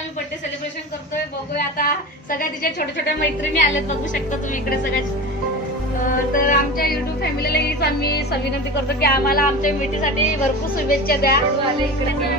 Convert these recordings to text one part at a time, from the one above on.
आम्ही birthday celebration करतोय. बघूया आता सगळ्या तिच्या छोट्या छोट्या मैत्रिणी आल्यात. बघू शकता तुम्ही इकडे सगळ्या. तर आमच्या युट्यूब फॅमिलीला हीच आम्ही विनंती करतो की आम्हाला आमच्या मिठीसाठी भरपूर शुभेच्छा द्या. आले इकडे द्या.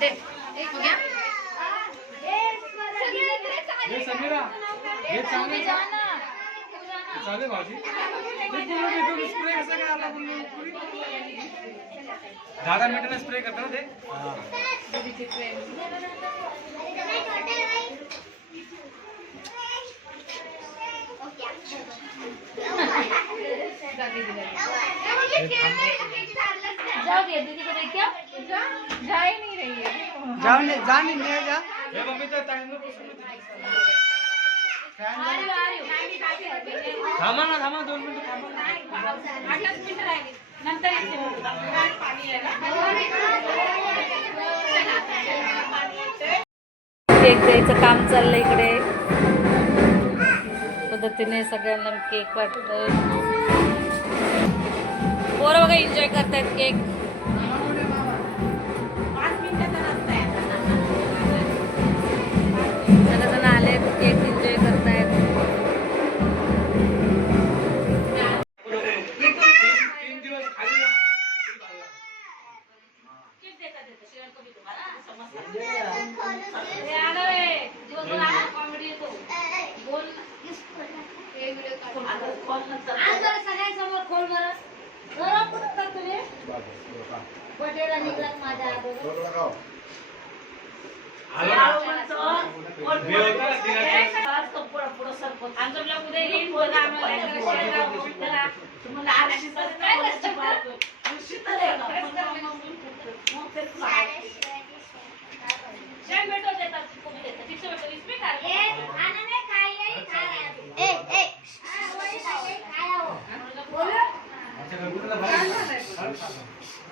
दे. एक घ्या हे समीरा हे चांगले भाजी. तिथून स्प्रे कसं काय आला दहा दहा मिनिटाला स्प्रे करतो ना ते दीदी को देख क्या जा ही। नहीं रही है जाने जाने ले जा हे मम्मी तर टाइम आ रही हूँ, आ रही हूँ. थांबा ना थांबा दोन मिनिटं। थांबा ना. आठच मिनिटं राहिली नंतर येते केक द्यायचं काम चाललंय इकडे. पद्धतीने सगळ्यांना केक वाटतोय. पोरं बघा एन्जॉय करतायत केक. सगळ्यांसमोर खोल बरं. बरं कुठं करतो रे बटेला निघला माझ्या अगोदर. ना दिनाचं. आमचं ब्लॉग उद्या येईल आम्हाला. तुम्हाला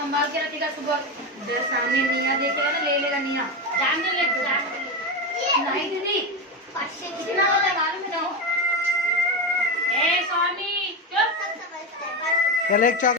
संभाल के रखेगा सुबह। सामने निया देखेगा ना ले लेगा निया। टाइम नहीं लगता नहीं दीदी कितना होता है मालूम है ना ए स्वामी चुप। चल एक